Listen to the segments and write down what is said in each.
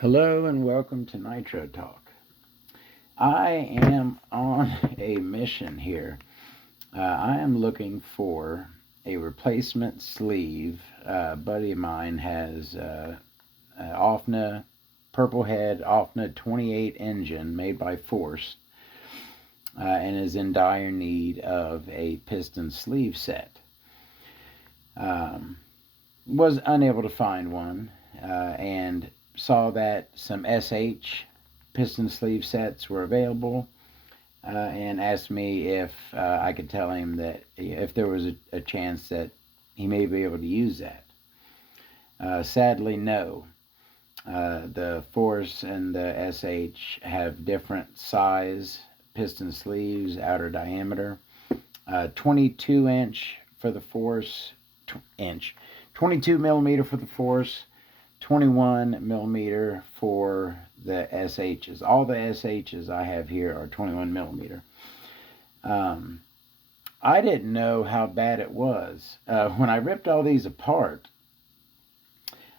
Hello and welcome to Nitro Talk. I am on a mission here. I am looking for a replacement sleeve. A buddy of mine has an Ofna Purple Head Ofna 28 engine made by Force and is in dire need of a piston sleeve set. Was unable to find one and saw that some SH piston sleeve sets were available and asked me if I could tell him that if there was a chance that he may be able to use that. Sadly, no. The Force and the SH have different size piston sleeves, outer diameter. 22 inch for the Force, 22 millimeter for the Force, 21 millimeter for the SHs. All the SHs I have here are 21 millimeter. I didn't know how bad it was. When I ripped all these apart,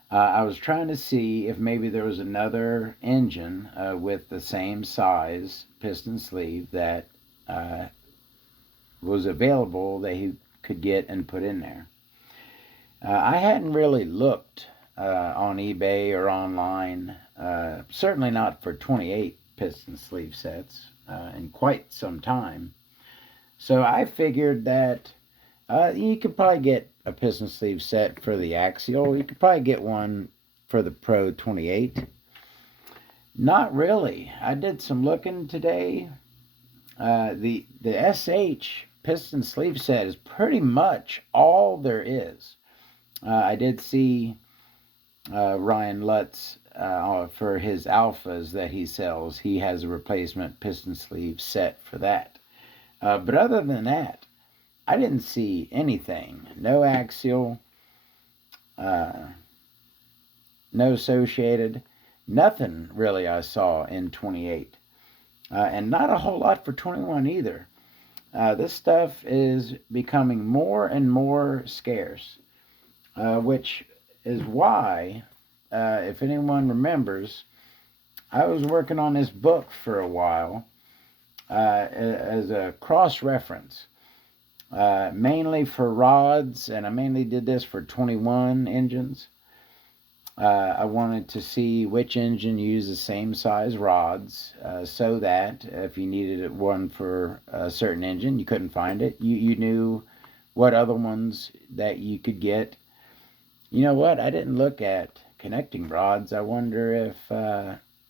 I was trying to see if maybe there was another engine with the same size piston sleeve that was available that he could get and put in there. I hadn't really looked on eBay or online, certainly not for 28 piston sleeve sets in quite some time. So I figured that you could probably get a piston sleeve set for the Axial. You could probably get one for the Pro 28. Not really. I did some looking today. The SH piston sleeve set is pretty much all there is. I did see Ryan Lutz for his Alphas that he sells. He has a replacement piston sleeve set for that. But other than that, I didn't see anything. No Axial, no associated, nothing really I saw in 28. And not a whole lot for 21 either. This stuff is becoming more and more scarce, which is why, if anyone remembers, I was working on this book for a while as a cross-reference, mainly for rods, and I mainly did this for 21 engines. I wanted to see which engine used the same size rods so that if you needed one for a certain engine, you couldn't find it. You knew what other ones that you could get. You know what? I didn't look at connecting rods. I wonder if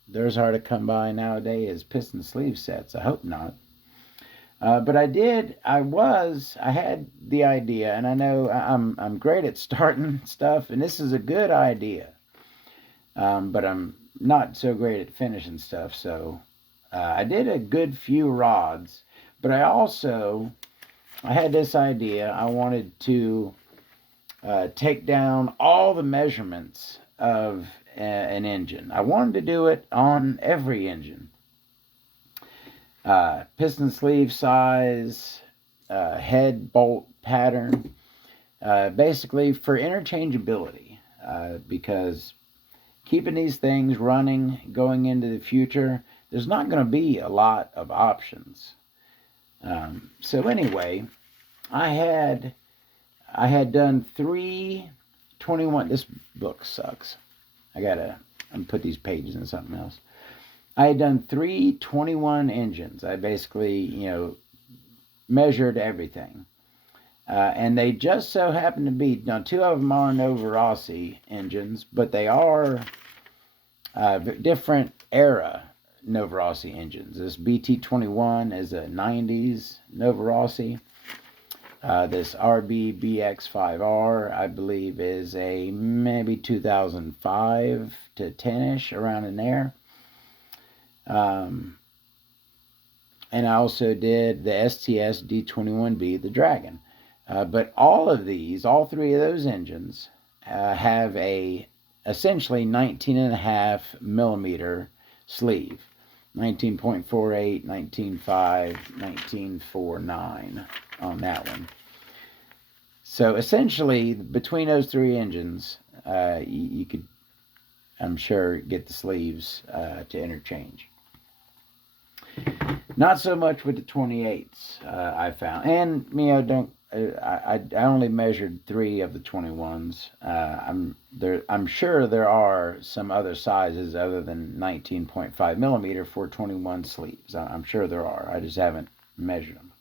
there's hard to come by nowadays as piston sleeve sets. I hope not. But I did. I had the idea, and I know I'm great at starting stuff, and this is a good idea. But I'm not so great at finishing stuff. So I did a good few rods, but I had this idea. I wanted to take down all the measurements of an engine. I wanted to do it on every engine. Piston sleeve size, head bolt pattern, basically for interchangeability, because keeping these things running going into the future, there's not going to be a lot of options. So anyway, I had done 321. This book sucks. I'm put these pages in something else. I had done 321 engines. I basically, measured everything. And they just so happen to be, now 2 of them are Novorossi engines, but they are different era Novorossi engines. This BT21 is a 90s Novorossi. This RB BX5R, I believe, is a maybe 2005 to 10-ish, around in there. And I also did the STS D21B, the Dragon. But all 3 of those engines have a essentially 19.5 millimeter sleeve. 19.48, 19.5, 19.49 on that one. So essentially, between those 3 engines, you could I'm sure, get the sleeves to interchange. Not so much with the 28s, I found. And, I only measured 3 of the 21s. I'm sure there are some other sizes other than 19.5 millimeter for 21 sleeves. I'm sure there are. I just haven't measured them.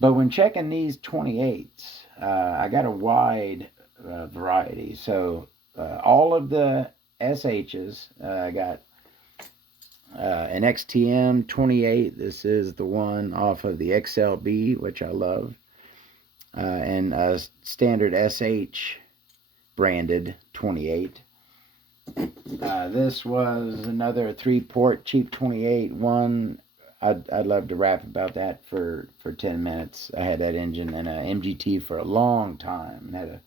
But when checking these 28s, I got a wide variety. So all of the SHs, I got an XTM 28. This is the one off of the XLB, which I love. And a standard SH branded 28. This was another 3-port cheap 28 one. I'd love to rap about that for 10 minutes. I had that engine in a MGT for a long time and had a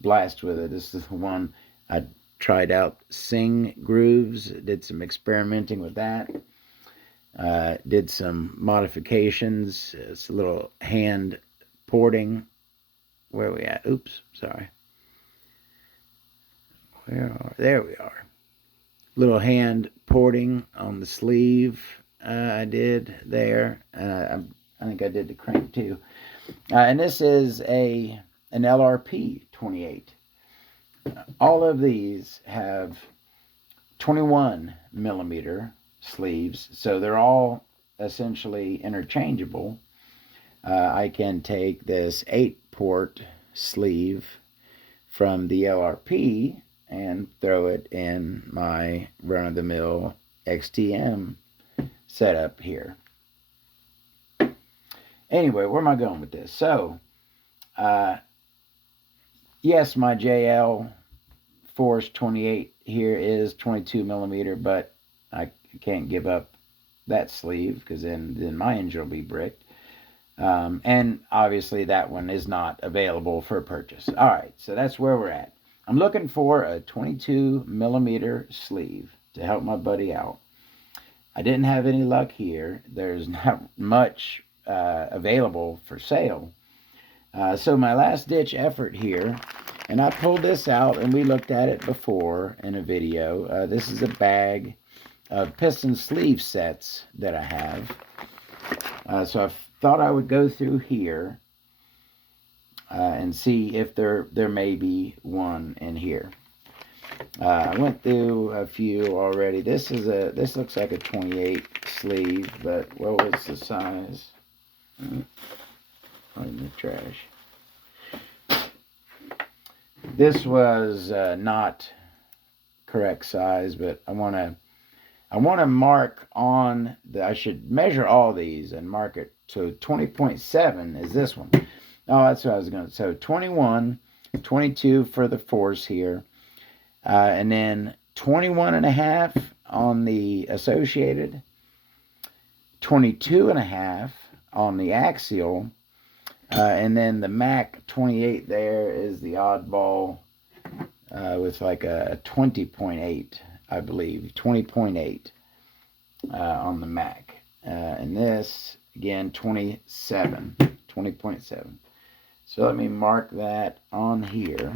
blast with it. This is the one I tried out. Sing grooves, did some experimenting with that. Did some modifications. It's a little hand porting. Where are we at? Oops, sorry. There we are. Little hand porting on the sleeve. I did there. I think I did the crank too. And this is an LRP 28. All of these have 21 millimeter sleeves, so they're all essentially interchangeable. I can take this 8-port sleeve from the LRP and throw it in my run-of-the-mill XTM setup here. Anyway, where am I going with this? So, yes, my JL Force 28 here is 22 millimeter, but I can't give up that sleeve because then my engine will be bricked. And obviously that one is not available for purchase. All right, so that's where we're at. I'm looking for a 22 millimeter sleeve to help my buddy out. I didn't have any luck here. There's not much available for sale. So my last ditch effort here, and I pulled this out and we looked at it before in a video. This is a bag of piston sleeve sets that I have. So I thought I would go through here and see if there may be one in here. I went through a few already. This looks like a 28 sleeve, but what was the size? In the trash. This was not correct size, but I want to mark on I should measure all these and mark it. So 20.7 is this one. Oh, that's what I was going to. So 21, 22 for the Force here, and then 21.5 on the Associated, 22.5 on the Axial, and then the Mac 28 there is the oddball with like a 20.8, I believe, 20.8 on the Mac, and this again 20.7. So let me mark that on here.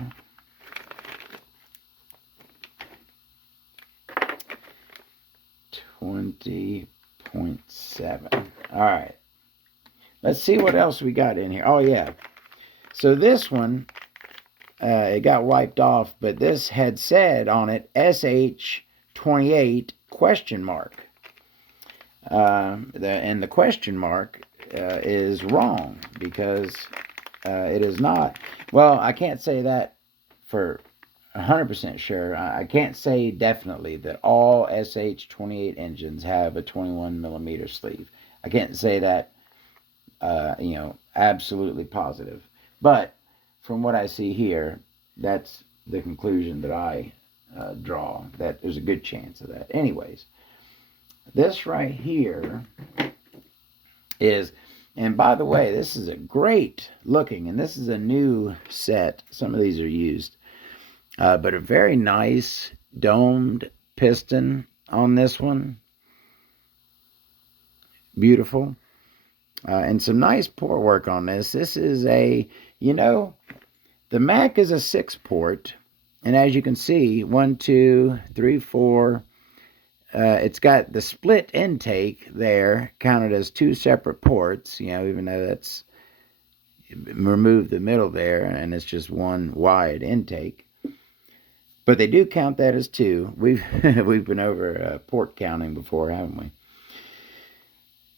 20.7. All right. Let's see what else we got in here. Oh, yeah. So this one, it got wiped off, but this had said on it, SH28 question mark. And the question mark is wrong because it is not. Well, I can't say that for 100% sure. I can't say definitely that all SH28 engines have a 21 millimeter sleeve. I can't say that, absolutely positive. But from what I see here, that's the conclusion that I draw, that there's a good chance of that. Anyways, this right here is, and by the way, this is a great looking, and this is a new set. Some of these are used. But a very nice domed piston on this one. Beautiful. And some nice port work on this. This is the Mac is a 6-port, And as you can see, 1, 2, 3, 4. It's got the split intake there, counted as 2 separate ports. Even though that's remove the middle there, and it's just one wide intake. But they do count that as 2. We've been over port counting before, haven't we?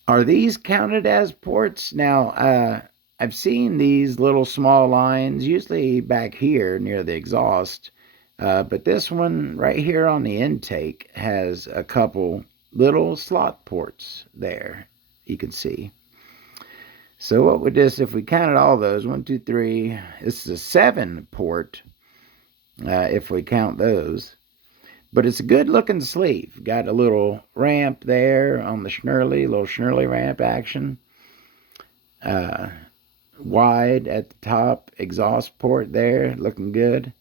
Are these counted as ports? Now, I've seen these little small lines, usually back here near the exhaust. But this one right here on the intake has a couple little slot ports there, you can see. So what would this, if we counted all those, 1, 2, 3, this is a 7 port, if we count those. But it's a good looking sleeve. Got a little ramp there on the Schnurly, little Schnurly ramp action. Wide at the top, exhaust port there, looking good.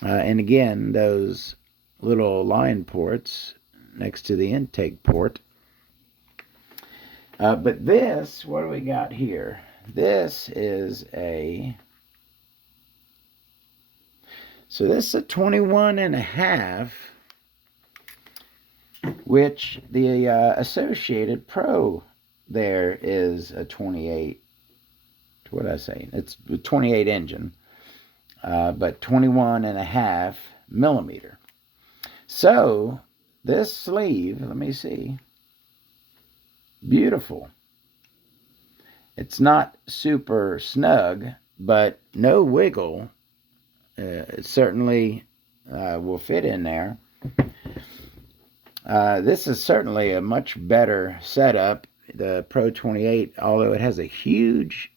And again, those little line ports next to the intake port. But this, what do we got here? This is so this is a 21.5, which the Associated Pro there is a 28. What did I say? It's a 28 engine, but 21.5 millimeter. So this sleeve, let me see. Beautiful. It's not super snug, but no wiggle. It certainly will fit in there. This is certainly a much better setup. The Pro 28, although it has a huge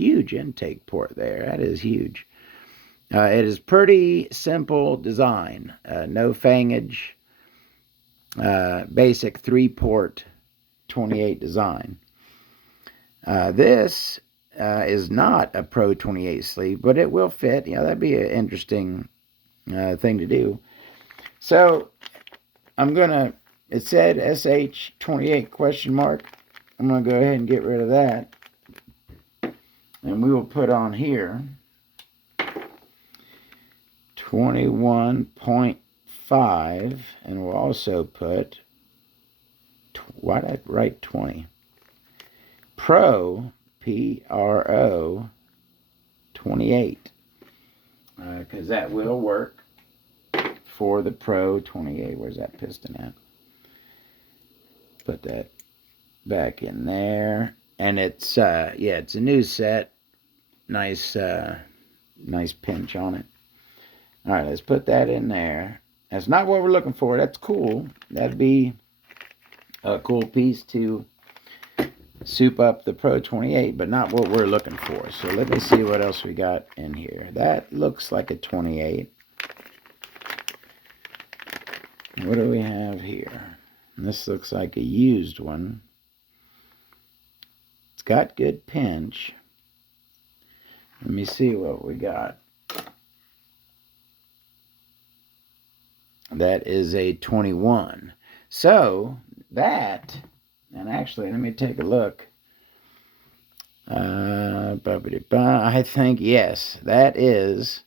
intake port there. That is huge. It is pretty simple design. No fangage. Basic 3-port 28 design. This is not a Pro 28 sleeve, but it will fit. That'd be an interesting thing to do. So I'm gonna, it said SH28 question mark. I'm gonna go ahead and get rid of that, and we will put on here 21.5, and we'll also put, why did I write 20? Pro, P-R-O, 28. Because that will work for the Pro 28. Where's that piston at? Put that back in there. And it's, yeah, it's a new set. Nice, nice pinch on it. All right, let's put that in there. That's not what we're looking for. That's cool. That'd be a cool piece to soup up the Pro 28, but not what we're looking for. So let me see what else we got in here. That looks like a 28. What do we have here? This looks like a used one. It's got good pinch. Let me see what we got. That is a 21. So that, and actually, let me take a look. I think, yes, that is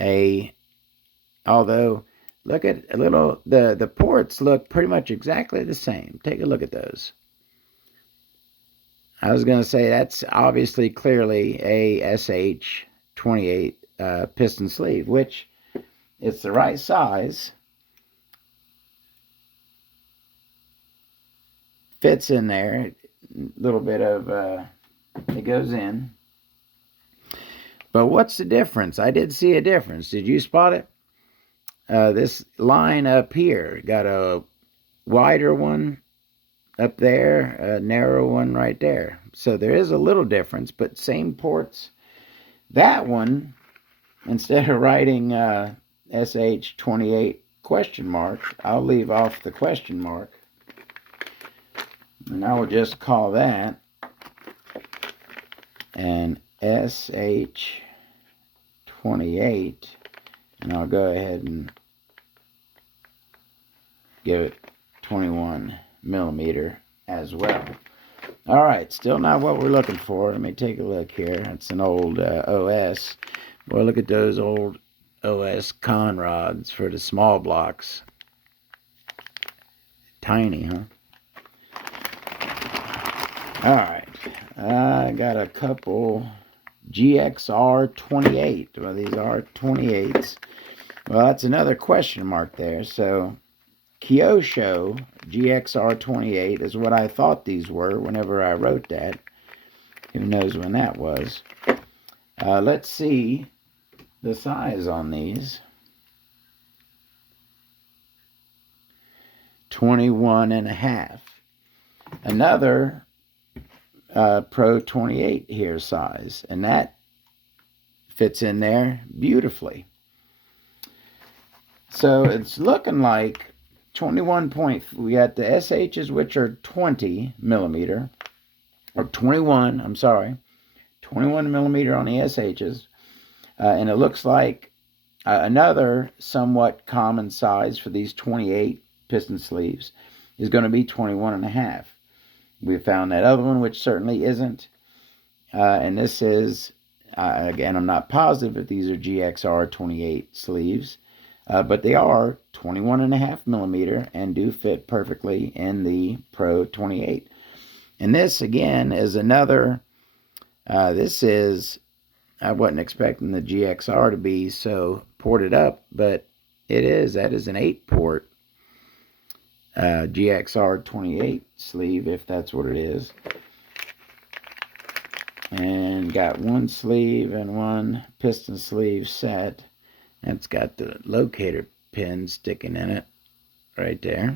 a, although, look at a little, the ports look pretty much exactly the same. Take a look at those. I was going to say that's obviously clearly a SH28 piston sleeve, which it's the right size. Fits in there. A little bit of, it goes in. But what's the difference? I did see a difference. Did you spot it? This line up here got a wider one up there, a narrow one right there. So there is a little difference, but same ports. That one, instead of writing SH28 question mark, I'll leave off the question mark. And I will just call that an SH28, and I'll go ahead and give it 21 millimeter as well. All right, still not what we're looking for. Let me take a look here. It's an old OS. Well, look at those old OS con rods for the small blocks. Tiny, huh? Alright. I got a couple GXR 28. Well, these are 28s. Well, that's another question mark there. So, Kyosho GXR 28 is what I thought these were whenever I wrote that. Who knows when that was. Let's see the size on these. 21.5. Another Pro 28 here size, and that fits in there beautifully. So it's looking like 21 point. We got the SHs, which are 20 millimeter, or 21. I'm sorry, 21 millimeter on the SHs, and it looks like another somewhat common size for these 28 piston sleeves is going to be 21.5. We found that other one, which certainly isn't. And this is, again, I'm not positive if these are GXR 28 sleeves, but they are 21.5 millimeter and do fit perfectly in the Pro 28. And this, again, is another, this is, I wasn't expecting the GXR to be so ported up, but it is. That is an 8-port GXR 28 sleeve, if that's what it is. And got one sleeve and one piston sleeve set. That's got the locator pin sticking in it right there.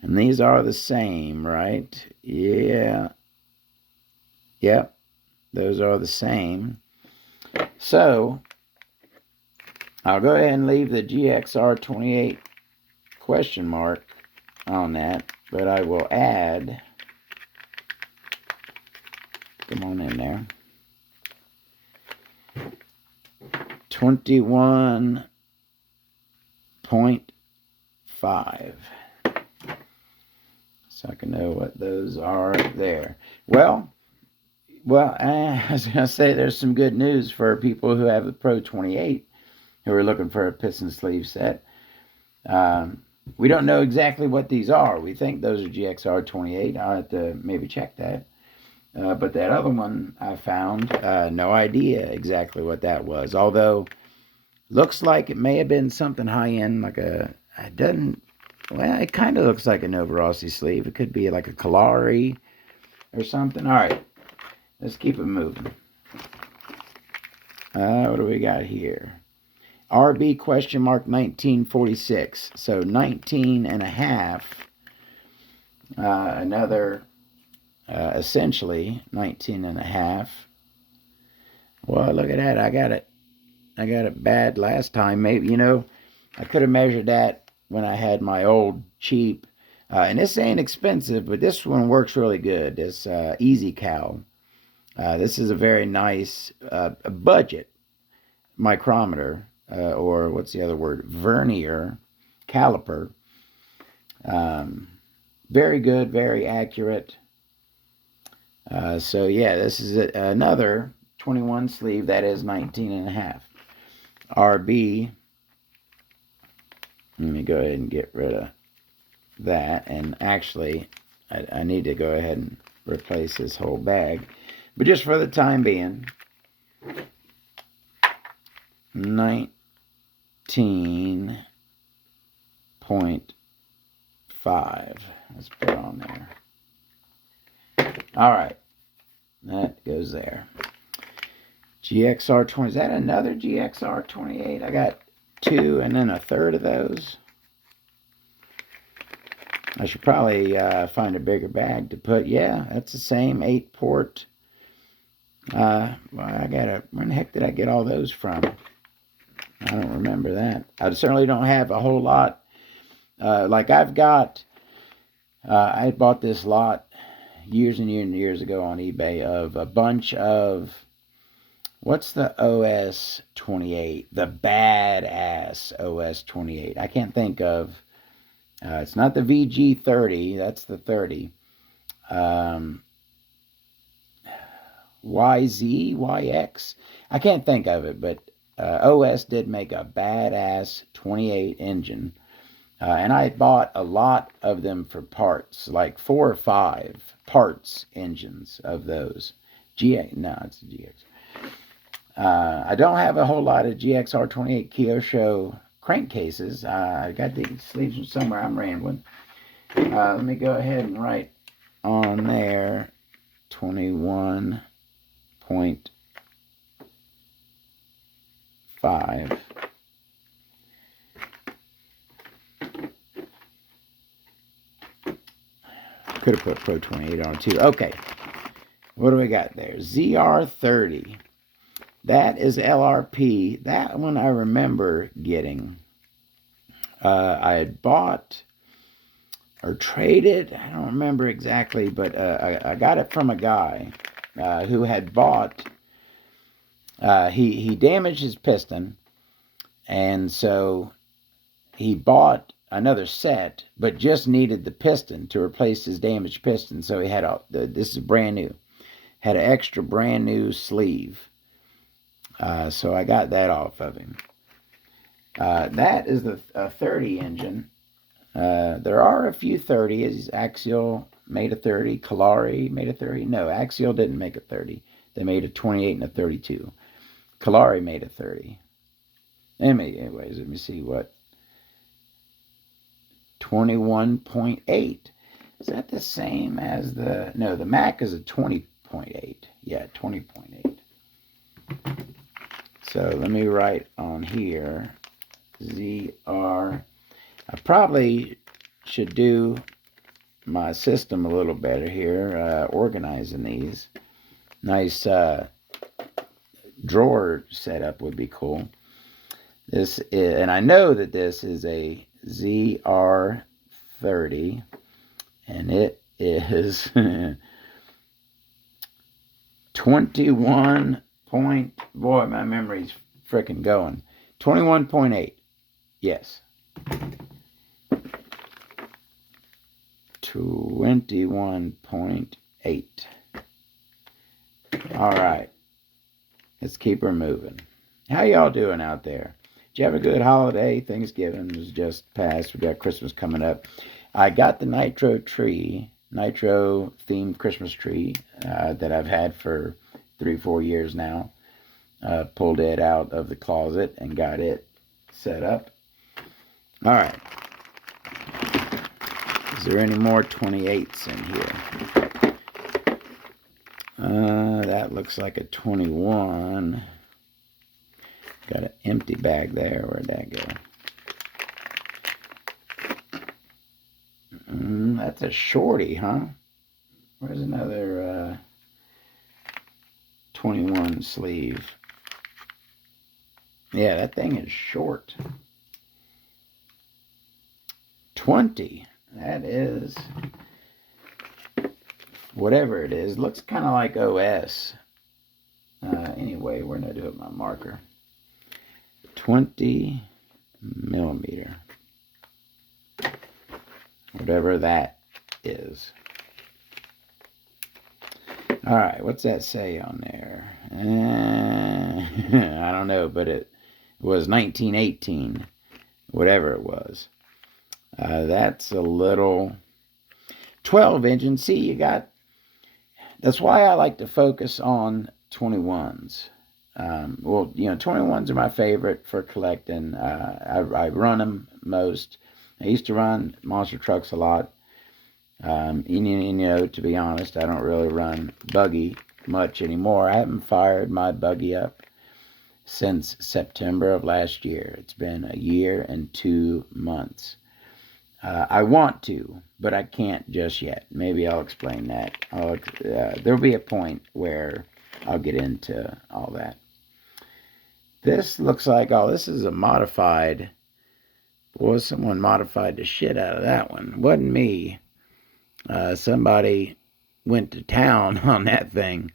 And these are the same, right? Yeah. Yep. Those are the same. So, I'll go ahead and leave the GXR 28 question mark on that, but I will add, come on in there, 21.5. So I can know what those are there. Well, I was going to say there's some good news for people who have the Pro 28 who are looking for a piston sleeve set. We don't know exactly what these are. We think those are GXR 28. I'll have to maybe check that. But that other one I found, no idea exactly what that was. Although, looks like it may have been something high-end, like it kind of looks like a Nova Rossi sleeve. It could be like a Kalari or something. All right, let's keep it moving. What do we got here? RB question mark 1946. So 19.5. Another, essentially 19.5. Well, look at that. I got it bad last time. Maybe, I could have measured that when I had my old cheap. And this ain't expensive, but this one works really good. This Easy Cal. This is a very nice budget micrometer. Or what's the other word? Vernier caliper. Very good, very accurate. So yeah, this is another 21 sleeve. That is 19.5. RB. Let me go ahead and get rid of that. And actually, I need to go ahead and replace this whole bag. But just for the time being, 19.5. Let's put on there. All right. That goes there. GXR 20. Is that another GXR 28? I got 2 and then a third of those. I should probably find a bigger bag to put. Yeah, that's the same 8-port. Well, when the heck did I get all those from? I don't remember that. I certainly don't have a whole lot. Like I've got, I bought this lot years and years and years ago on eBay of a bunch of, what's the OS 28? The badass OS 28. I can't think of, it's not the VG 30, that's the 30. YZ, YX, I can't think of it, but OS did make a badass 28 engine. And I bought a lot of them for parts, like 4 or 5 parts engines of those. No, it's a GX. I don't have a whole lot of GXR28 Kyosho crankcases. I got these sleeves from somewhere. I'm rambling. Let me go ahead and write on there 21.5. Could have put Pro 28 on too. Okay. What do we got there? ZR30. That is LRP. That one I remember getting. I had bought or traded. I don't remember exactly, but I got it from a guy who had bought. He damaged his piston, and so he bought another set, but just needed the piston to replace his damaged piston. So he had this is brand new, had an extra brand new sleeve. So I got that off of him. That is the 30 engine. There are a few 30s. Axial made a 30. Kalari made a 30. No, Axial didn't make a 30. They made a 28 and a 32. Kalari made a 30. Anyways, let me see what. 21.8. Is that the same as the... No, the Mac is a 20.8. Yeah, 20.8. So let me write on here ZR. I probably should do my system a little better here, organizing these. Nice drawer setup would be cool. This is, and I know that this is a ZR30, and it is 21 point, boy, my memory's freaking going. 21.8, yes. 21.8. All right, let's keep her moving. How y'all doing out there? Did you have a good holiday? Thanksgiving was just passed. We got Christmas coming up. I got the Nitro themed Christmas tree that I've had for 3-4 years now. Pulled it out of the closet and got it set up. All right. Is there any more 28s in here? That looks like a 21. Got an empty bag there. Where'd that go? That's a shorty, huh? Where's another 21 sleeve? Yeah, that thing is short. 20. That is... whatever it is. Looks kind of like OS. Anyway, we're going to do it with my marker. 20 millimeter. Whatever that is. All right, what's that say on there? I don't know, but it was 1918. Whatever it was. That's a little 12 engine. See, you got... That's why I like to focus on 21s. Well, 21s are my favorite for collecting. I run them most. I used to run monster trucks a lot. To be honest, I don't really run buggy much anymore. I haven't fired my buggy up since September of last year. It's been a year and 2 months. I want to, but I can't just yet. Maybe I'll explain that. There'll be a point where I'll get into all that. This looks like, this is a modified. Boy, someone modified the shit out of that one. Wasn't me. Somebody went to town on that thing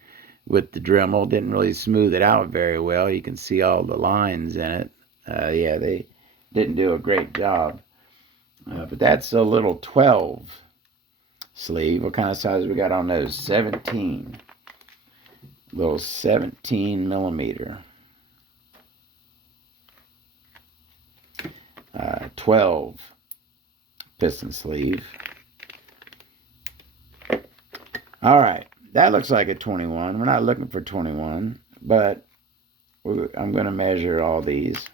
with the Dremel. Didn't really smooth it out very well. You can see all the lines in it. Yeah, they didn't do a great job. But that's a little 12 sleeve. What kind of size we got on those? 17. Little 17 millimeter. 12 piston sleeve. All right, that looks like a 21. We're not looking for 21, but I'm going to measure all these.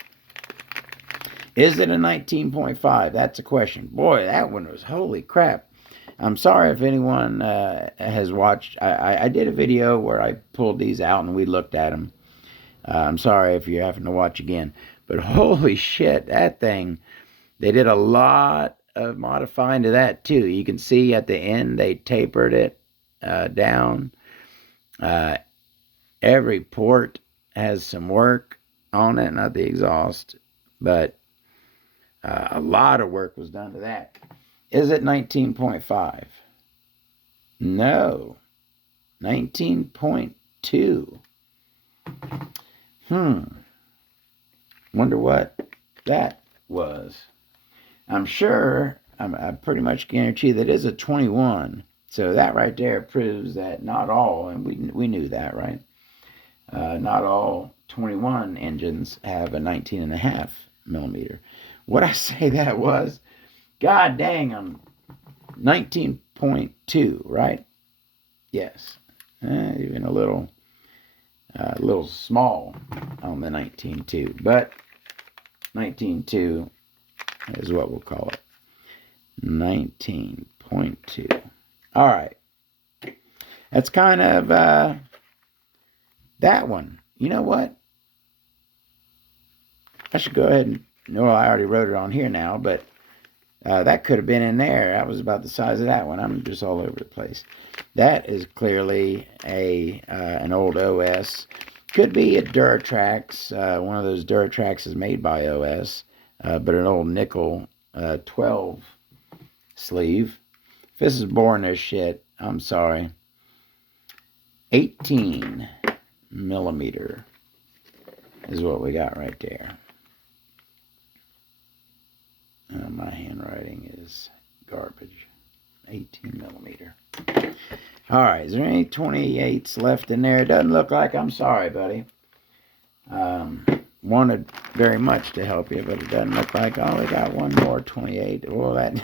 Is it a 19.5? That's a question. Boy, that one was, holy crap. I'm sorry if anyone has watched. I did a video where I pulled these out and we looked at them. I'm sorry if you're having to watch again. But holy shit, that thing, they did a lot of modifying to that too. You can see at the end they tapered it down. Every port has some work on it, not the exhaust, but a lot of work was done to that. Is it 19.5? No. 19.2. Wonder what that was. I'm sure, I pretty much guarantee that is a 21. So that right there proves that not all, and we knew that, right? Not all 21 engines have a 19.5 millimeter. What I say that was, god dang, I'm 19.2, right? Yes. Even a little small on the 19.2, but 19.2 is what we'll call it. 19.2. All right. That's kind of that one. You know what? I should go ahead and, no, I already wrote it on here now, but that could have been in there. That was about the size of that one. I'm just all over the place. That is clearly an old OS. Could be a Duratrax. One of those Duratrax is made by OS, but an old nickel 12 sleeve. If this is boring as shit, I'm sorry. 18 millimeter is what we got right there. My handwriting is garbage. 18 millimeter. All right, is there any 28s left in there? It doesn't look like. I'm sorry, buddy. Wanted very much to help you, but it doesn't look like. Oh, we got one more 28. Well, that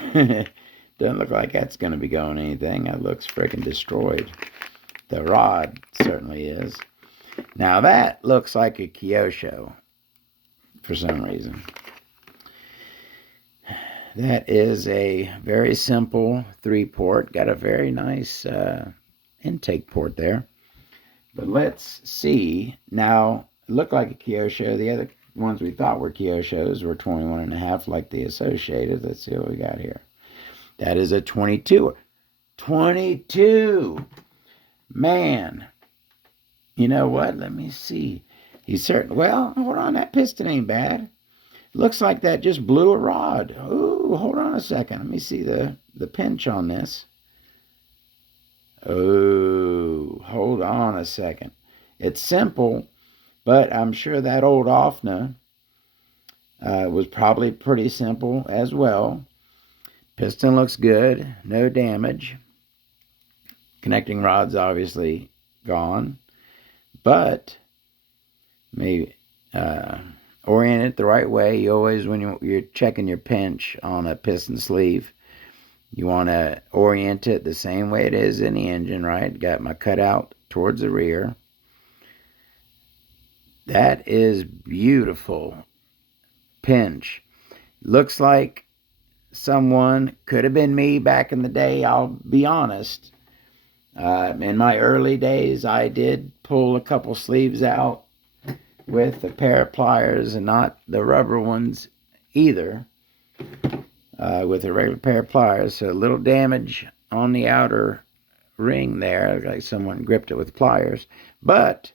doesn't look like that's going to be going anything. That looks freaking destroyed. The rod certainly is. Now that looks like a Kyosho for some reason. That is a very simple 3-port. Got a very nice intake port there. But let's see. Now, it looked like a Kyosho. The other ones we thought were Kyoshos were 21.5 like the Associated. Let's see what we got here. That is a 22. 22! Man. You know what? Let me see. He's certain. Well, hold on. That piston ain't bad. Looks like that just blew a rod. Oh, hold on a second. Let me see the pinch on this. Oh, hold on a second. It's simple, but I'm sure that old Ofna was probably pretty simple as well. Piston looks good. No damage. Connecting rod's obviously gone. But maybe orient it the right way. You always, when you're checking your pinch on a piston sleeve, you want to orient it the same way it is in the engine, right? Got my cutout towards the rear. That is beautiful pinch. Looks like someone, could have been me back in the day, I'll be honest. In my early days, I did pull a couple sleeves out with a pair of pliers, and not the rubber ones either, with a regular pair of pliers. So a little damage on the outer ring there, like someone gripped it with pliers. But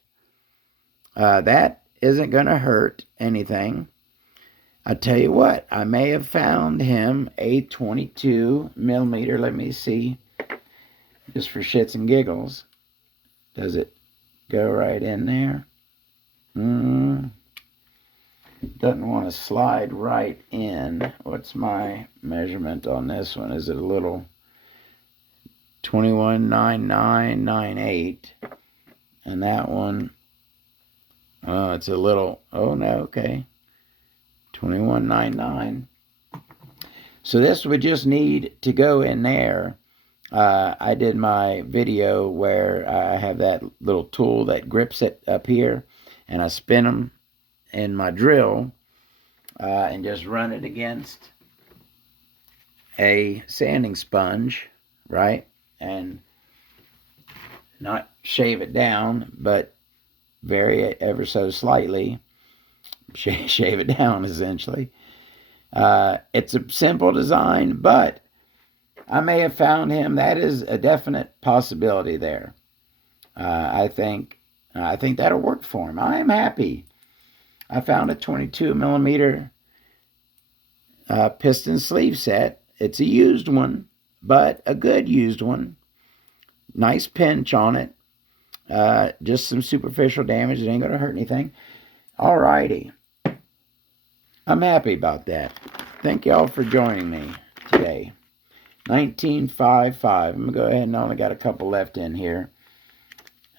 that isn't going to hurt anything. I tell you what, I may have found him a 22 millimeter. Let me see, just for shits and giggles. Does it go right in there? Doesn't want to slide right in. What's my measurement on this one? Is it a little 21.9998? And that one, it's a little, oh no, okay, 21.99. So this would just need to go in there. I did my video where I have that little tool that grips it up here, and I spin them in my drill and just run it against a sanding sponge, right? And not shave it down, but vary it ever so slightly. Shave it down, essentially. It's a simple design, but I may have found him. That is a definite possibility there. I think that'll work for him. I am happy. I found a 22 millimeter piston sleeve set. It's a used one, but a good used one. Nice pinch on it. Just some superficial damage. It ain't going to hurt anything. Alrighty. I'm happy about that. Thank y'all for joining me today. 1955. I'm going to go ahead and only got a couple left in here.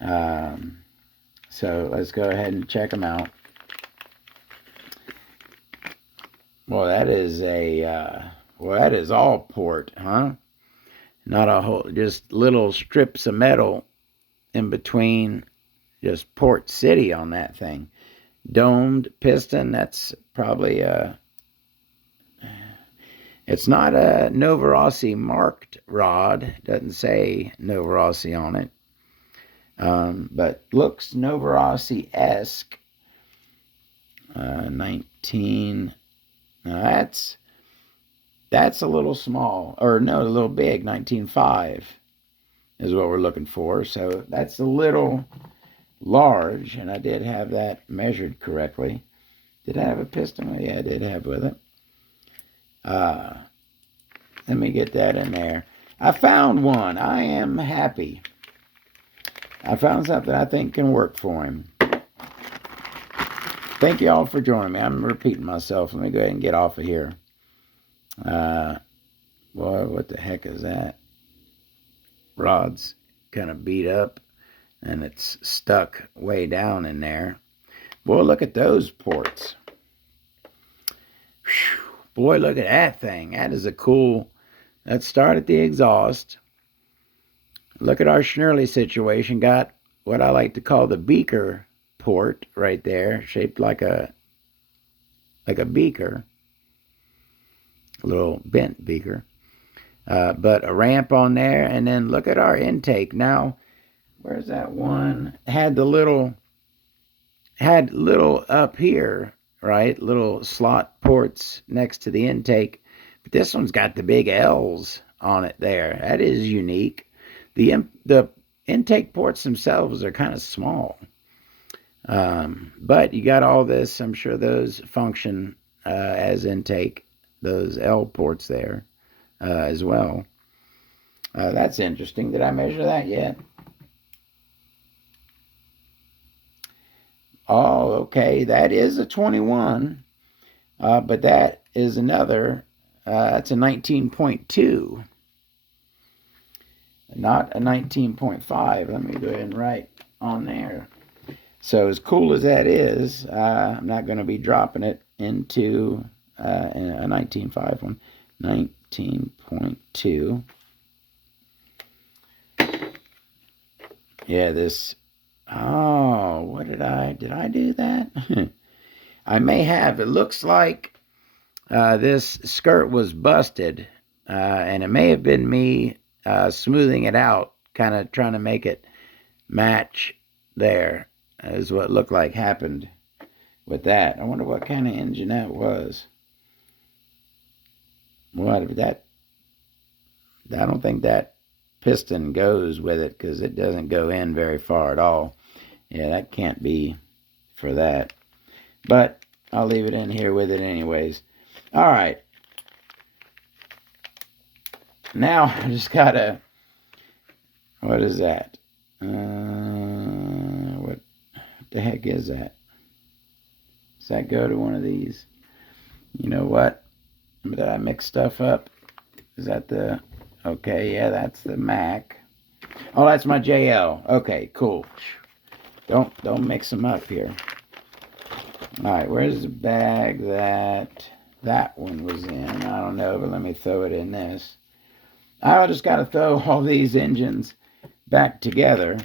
So let's go ahead and check them out. Well, that is that is all port, huh? Not a whole, just little strips of metal in between, just Port City on that thing. Domed piston, that's probably it's not a Novarossi marked rod. Doesn't say Novarossi on it. But looks Novarossi-esque. 19. Now that's a little small, or no, a little big. 19.5 is what we're looking for. So that's a little large, and I did have that measured correctly. Did I have a piston? Yeah, I did have with it. Let me get that in there. I found one. I am happy. I found something I think can work for him. Thank you all for joining me. I'm repeating myself. Let me go ahead and get off of here. Boy, what the heck is that? Rod's kind of beat up, and it's stuck way down in there. Boy, look at those ports. Whew. Boy, look at that thing. That is a cool... Let's start at the exhaust. Look at our Schnurley situation. Got what I like to call the beaker port right there, shaped like a beaker, a little bent beaker, but a ramp on there. And then look at our intake. Now, where's that one? Had little up here, right? Little slot ports next to the intake. But this one's got the big L's on it there. That is unique. The intake ports themselves are kind of small. But you got all this. I'm sure those function as intake, those L ports there as well. That's interesting. Did I measure that yet? Oh, okay. That is a 21. But that is another, that's a 19.2. Not a 19.5. Let me go ahead and write on there. So as cool as that is, I'm not going to be dropping it into a 19.5 one. 19.2. Yeah, this... Oh, what did I do that? I may have. It looks like this skirt was busted, and it may have been me smoothing it out, kind of trying to make it match there, is what it looked like happened with that. I wonder what kind of engine that was. What that? I don't think that piston goes with it, because it doesn't go in very far at all. Yeah, that can't be for that. But I'll leave it in here with it anyways. All right. Now I just gotta... What is that? What the heck is that? Does that go to one of these? You know what? Did I mix stuff up? Is that the... Okay, yeah, that's the Mac. Oh, that's my JL. Okay, cool. Don't mix them up here. All right, where's the bag that that one was in. I don't know, but let me throw it in this. I just got to throw all these engines back together.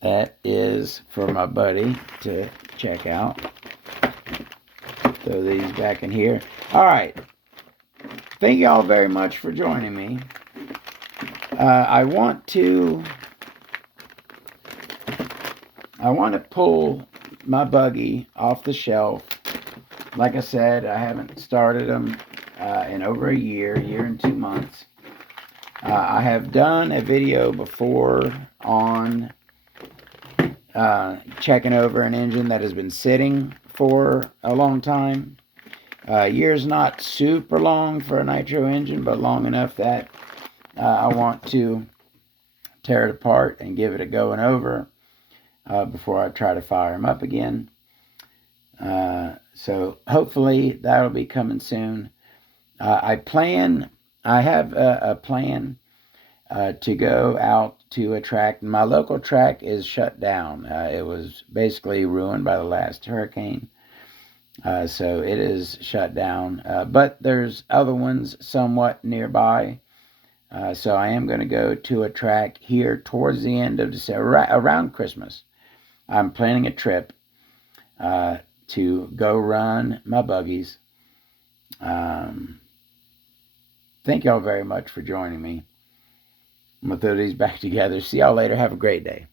That is for my buddy to check out. Throw these back in here. All right. Thank you all very much for joining me. I want to pull my buggy off the shelf. Like I said, I haven't started them in over a year and 2 months. I have done a video before on checking over an engine that has been sitting for a long time. Year's not super long for a nitro engine, but long enough that I want to tear it apart and give it a going over before I try to fire them up again. So hopefully that'll be coming soon. I have a plan to go out to a track. My local track is shut down. It was basically ruined by the last hurricane. So it is shut down. But there's other ones somewhat nearby. So I am going to go to a track here towards the end of December, around Christmas. I'm planning a trip to go run my buggies. Thank y'all very much for joining me. I'm going to throw these back together. See y'all later. Have a great day.